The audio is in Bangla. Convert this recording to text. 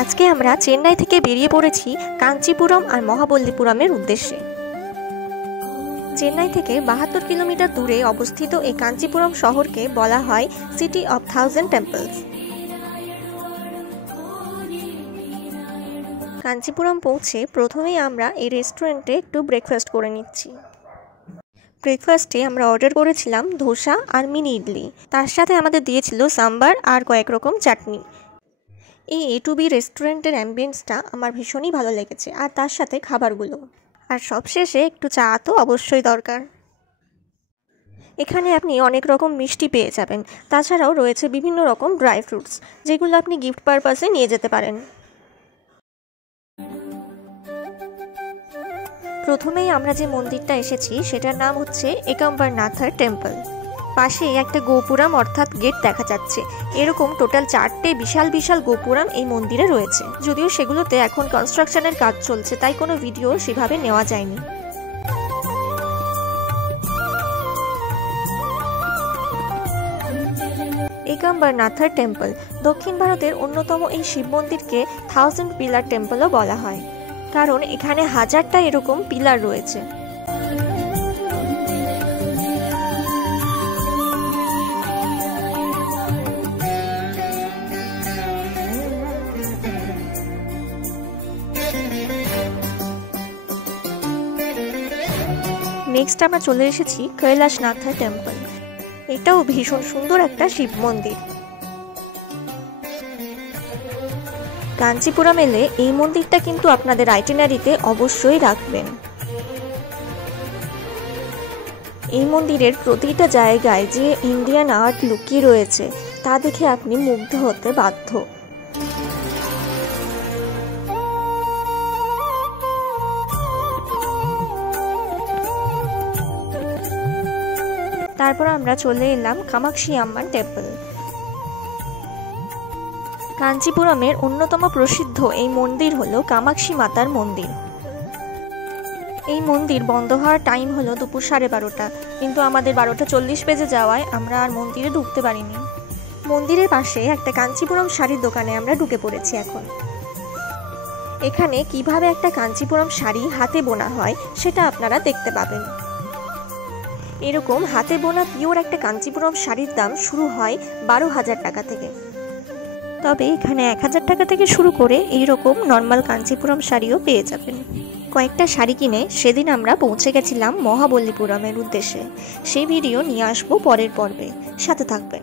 আজকে আমরা চেন্নাই থেকে বেরিয়ে পড়েছি কাঞ্চিপুরম আর মহাবল্লীপুরমের উদ্দেশ্যে। চেন্নাই থেকে 72 কিলোমিটার দূরে অবস্থিত এই কাঞ্চিপুরম শহরকে বলা হয় সিটি অফ 1000 টেম্পলস। কাঞ্চিপুরম পৌঁছে প্রথমেই আমরা এই রেস্টুরেন্টে একটু ব্রেকফাস্ট করে নিচ্ছি। ব্রেকফাস্টে আমরা অর্ডার করেছিলাম ধোসা আর মিনি ইডলি, তার সাথে আমাদের দিয়েছিল সাম্বার আর কয়েক রকম চাটনি। এই A2B রেস্টুরেন্টের অ্যাম্বিয়েন্সটা আমার ভীষণই ভালো লেগেছে, আর তার সাথে খাবারগুলো। আর সবশেষে একটু চা তো অবশ্যই দরকার। এখানে আপনি অনেক রকম মিষ্টি পেয়ে যাবেন, তাছাড়াও রয়েছে বিভিন্ন রকম ড্রাই ফ্রুটস, যেগুলো আপনি গিফট পারপাসে নিয়ে যেতে পারেন। প্রথমেই আমরা যে মন্দিরটা এসেছি সেটার নাম হচ্ছে একাম্বরনাথার টেম্পল। পাশে একটা গোপুরম অর্থাৎ গেট দেখা যাচ্ছে। এরকম টোটাল 4টে বিশাল বিশাল গোপুরম এই মন্দিরে রয়েছে, যদিও সেগুলোতে এখন কনস্ট্রাকশনের কাজ চলছে, তাই কোনো ভিডিও সেভাবে নেওয়া যায়নি। একাম্বরনাথার টেম্পল দক্ষিণ ভারতের অন্যতম এই শিব মন্দিরকে 1000 পিলার টেম্পলও বলা হয়, কারণ এখানে 1000টা এরকম পিলার রয়েছে। নেক্সট আমরা চলে এসেছি কৈলাসনাথা টেম্পল। এটাও ভীষণ সুন্দর একটা শিব মন্দির। কাঞ্চিপুরম এলে এই মন্দিরটা কিন্তু আপনাদের আইটিনারিতে অবশ্যই রাখবেন। এই মন্দিরের প্রতিটা জায়গায় যে ইন্ডিয়ান আর্ট লুকিয়ে রয়েছে তা দেখে আপনি মুগ্ধ হতে বাধ্য। তারপর আমরা চলে এলাম কামাক্ষী আম্মার টেম্পল। কাঞ্চিপুরমের অন্যতম প্রসিদ্ধ এই মন্দির হলো কামাক্ষী মাতার মন্দির। এই মন্দির বন্ধ হওয়ার টাইম হলো দুপুর 12:30, কিন্তু আমাদের 12:40 বেজে যাওয়ায় আমরা আর মন্দিরে ঢুকতে পারিনি। মন্দিরের পাশে একটা কাঞ্চিপুরম শাড়ির দোকানে আমরা ঢুকে পড়েছি এখন। এখানে কিভাবে একটা কাঞ্চিপুরম শাড়ি হাতে বোনা হয় সেটা আপনারা দেখতে পাবেন। এরকম হাতে বোনা পিওর একটা কাঞ্চিপুরম শাড়ির দাম শুরু হয় 12,000 টাকা থেকে। তবে এখানে 1000 টাকা থেকে শুরু করে এইরকম নর্মাল কাঞ্চিপুরম শাড়িও পেয়ে যাবেন। কয়েকটা শাড়ি কিনে সেদিন আমরা পৌঁছে গেছিলাম মহাবল্লীপুরমের উদ্দেশ্যে। সেই ভিডিও নিয়ে আসবো পরের পর্বে, সাথে থাকবেন।